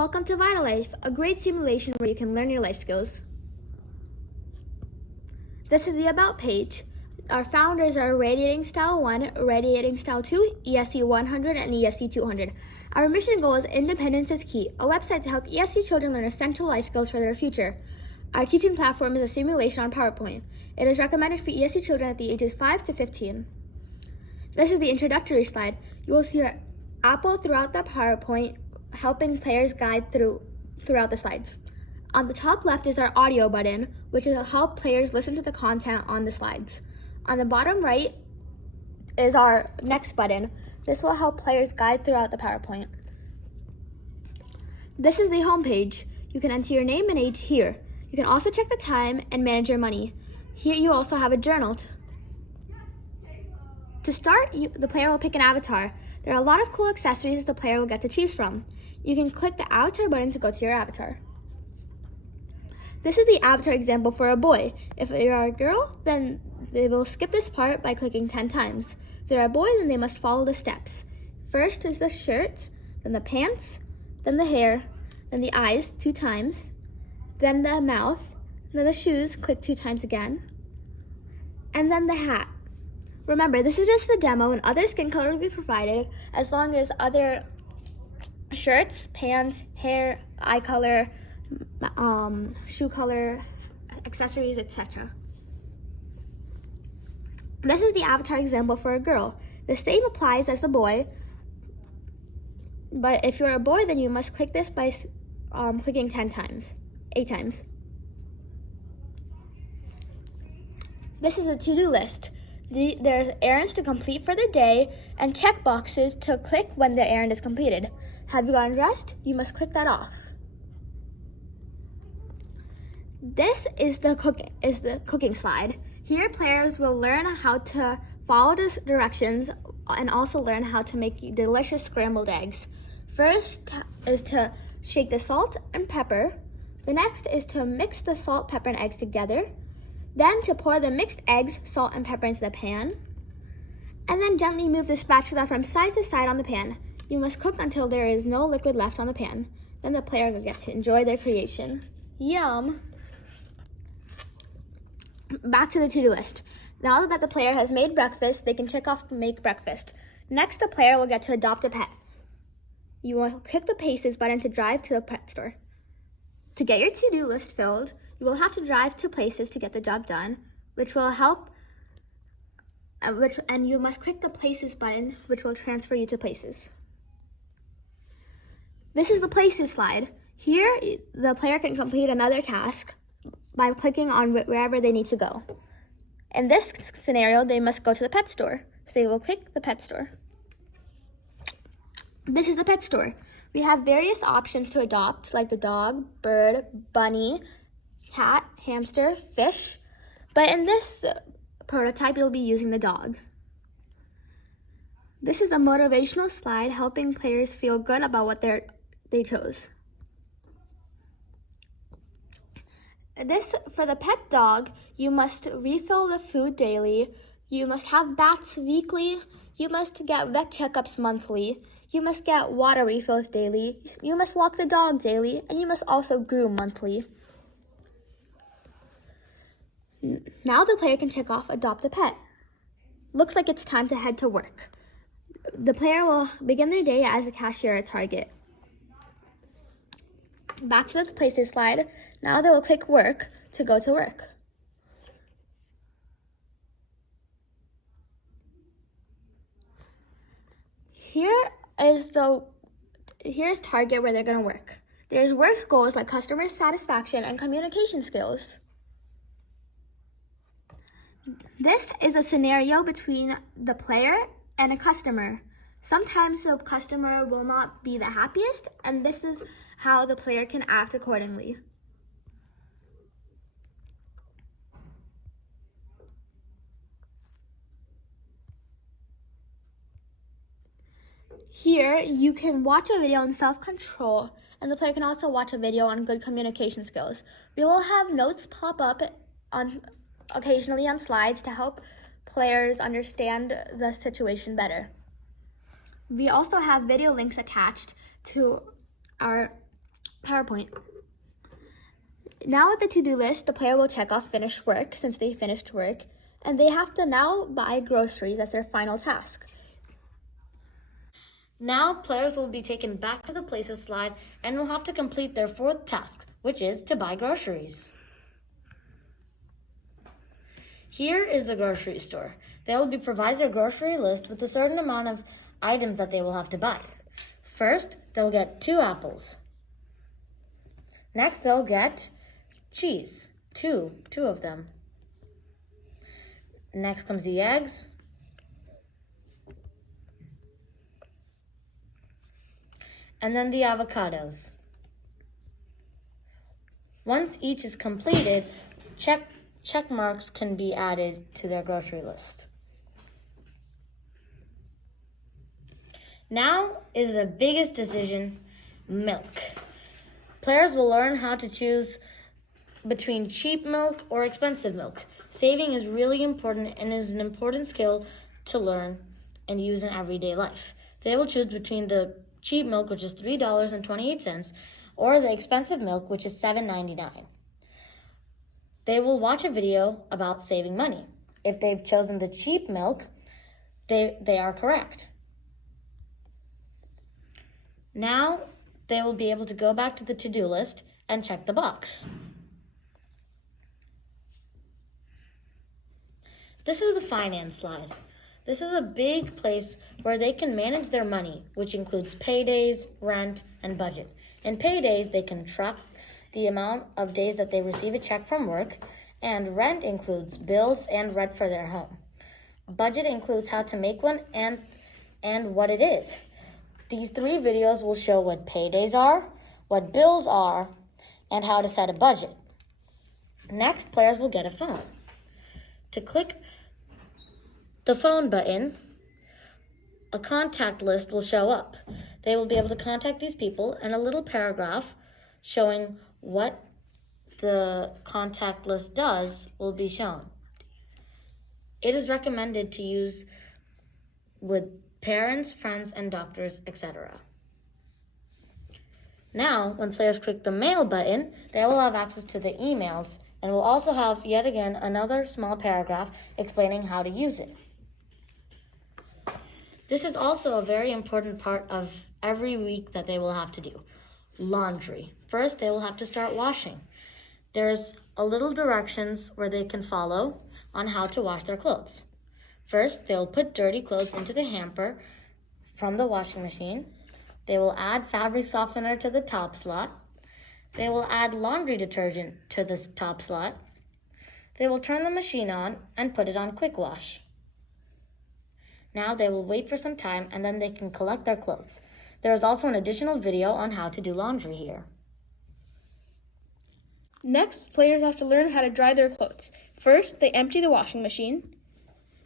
Welcome to Vital Life, a great simulation where you can learn your life skills. This is the About page. Our founders are Radiating Style 1, Radiating Style 2, ESE 100, and ESE 200. Our mission goal is Independence is Key, a website to help ESE children learn essential life skills for their future. Our teaching platform is a simulation on PowerPoint. It is recommended for ESE children at the ages 5 to 15. This is the introductory slide. You will see our apple throughout the PowerPoint, helping players guide throughout the slides. On the top left is our audio button, which will help players listen to the content on the slides. On the bottom right is our next button. This will help players guide throughout the PowerPoint. This is the home page. You can enter your name and age here. You can also check the time and manage your money. Here you also have a journal. To start, the player will pick an avatar. There are a lot of cool accessories the player will get to choose from. You can click the avatar button to go to your avatar. This is the avatar example for a boy. If they are a girl, then they will skip this part by clicking 10 times. If they are a boy, then they must follow the steps. First is the shirt, then the pants, then the hair, then the eyes 2 times, then the mouth, then the shoes, click 2 times again, and then the hat. Remember, this is just a demo and other skin color will be provided as long as other shirts, pants, hair, eye color, shoe color, accessories, etc. This is the avatar example for a girl. The same applies as the boy, but if you're a boy, then you must click this by clicking 8 times. This is a to-do list. There's errands to complete for the day and check boxes to click when the errand is completed. Have you gotten dressed? You must click that off. This is the cooking slide. Here players will learn how to follow the directions and also learn how to make delicious scrambled eggs. First is to shake the salt and pepper. The next is to mix the salt, pepper, and eggs together. Then to pour the mixed eggs, salt, and pepper into the pan. And then gently move the spatula from side to side on the pan. You must cook until there is no liquid left on the pan. Then the player will get to enjoy their creation. Yum! Back to the to-do list. Now that the player has made breakfast, they can check off make breakfast. Next, the player will get to adopt a pet. You will click the Places button to drive to the pet store. To get your to-do list filled, you will have to drive to Places to get the job done, which will help, and you must click the Places button, which will transfer you to Places. This is the Places slide. Here, the player can complete another task by clicking on wherever they need to go. In this scenario, they must go to the pet store, so they will click the pet store. This is the pet store. We have various options to adopt, like the dog, bird, bunny, cat, hamster, fish, but in this prototype, you'll be using the dog. This is a motivational slide helping players feel good about what they chose. For the pet dog, you must refill the food daily, you must have baths weekly, you must get vet checkups monthly, you must get water refills daily, you must walk the dog daily, and you must also groom monthly. Now the player can check off Adopt a Pet. Looks like it's time to head to work. The player will begin their day as a cashier at Target. Back to the Places slide. Now they will click Work to go to work. Here's Target where they're going to work. There's work goals like customer satisfaction and communication skills. This is a scenario between the player and a customer. Sometimes the customer will not be the happiest, and this is how the player can act accordingly. Here, you can watch a video on self-control, and the player can also watch a video on good communication skills. We will have notes pop up occasionally on slides to help players understand the situation better. We also have video links attached to our PowerPoint. Now with the to-do list, the player will check off finished work since they finished work, and they have to now buy groceries as their final task. Now players will be taken back to the places slide and will have to complete their fourth task, which is to buy groceries. Here is the grocery store. They will be provided a grocery list with a certain amount of items that they will have to buy. First, they'll get 2 apples. Next, they'll get cheese, two of them. Next comes the eggs. And then the avocados. Once each is completed, check marks can be added to their grocery list. Now is the biggest decision, milk. Players will learn how to choose between cheap milk or expensive milk. Saving is really important and is an important skill to learn and use in everyday life. They will choose between the cheap milk, which is $3.28, or the expensive milk, which is $7.99. They will watch a video about saving money. If they've chosen the cheap milk, they are correct. Now they will be able to go back to the to-do list and check the box. This is the finance slide. This is a big place where they can manage their money, which includes paydays, rent, and budget. In paydays, they can track the amount of days that they receive a check from work, and rent includes bills and rent for their home. Budget includes how to make one and what it is. These 3 videos will show what paydays are, what bills are, and how to set a budget. Next, players will get a phone. To click the phone button, a contact list will show up. They will be able to contact these people, and a little paragraph showing what the contact list does will be shown. It is recommended to use with parents, friends, and doctors, etc. Now, when players click the mail button, they will have access to the emails and will also have, yet again, another small paragraph explaining how to use it. This is also a very important part of every week that they will have to do. Laundry. First, they will have to start washing. There's a little directions where they can follow on how to wash their clothes. First, they'll put dirty clothes into the hamper from the washing machine. They will add fabric softener to the top slot. They will add laundry detergent to this top slot. They will turn the machine on and put it on quick wash. Now they will wait for some time and then they can collect their clothes. There is also an additional video on how to do laundry here. Next, players have to learn how to dry their clothes. First, they empty the washing machine.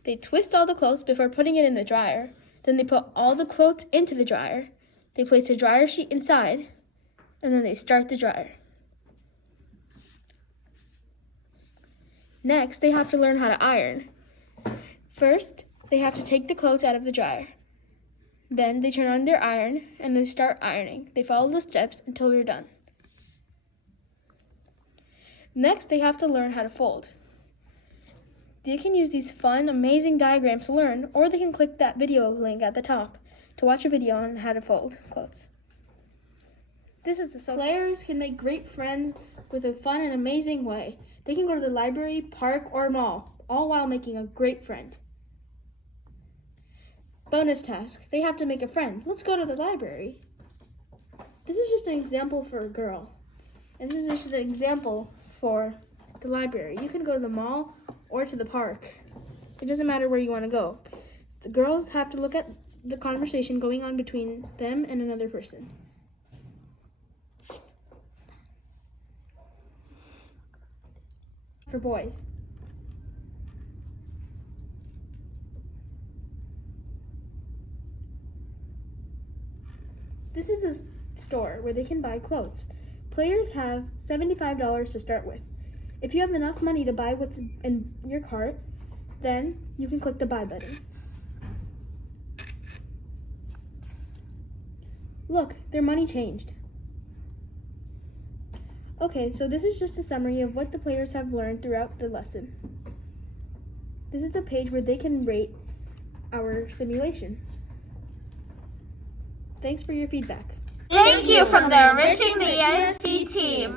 They twist all the clothes before putting it in the dryer. Then they put all the clothes into the dryer. They place the dryer sheet inside, and then they start the dryer. Next, they have to learn how to iron. First, they have to take the clothes out of the dryer. Then they turn on their iron and they start ironing. They follow the steps until they're done. Next, they have to learn how to fold. They can use these fun, amazing diagrams to learn, or they can click that video link at the top to watch a video on how to fold clothes. This is the social. Players can make great friends with a fun and amazing way. They can go to the library, park, or mall, all while making a great friend. Bonus task. They have to make a friend. Let's go to the library. This is just an example for a girl. And this is just an example for the library. You can go to the mall or to the park. It doesn't matter where you want to go. The girls have to look at the conversation going on between them and another person. For boys. This is a store where they can buy clothes. Players have $75 to start with. If you have enough money to buy what's in your cart, then you can click the buy button. Look, their money changed. Okay, so this is just a summary of what the players have learned throughout the lesson. This is the page where they can rate our simulation. Thanks for your feedback. Thank you from the Enriching the ESE team.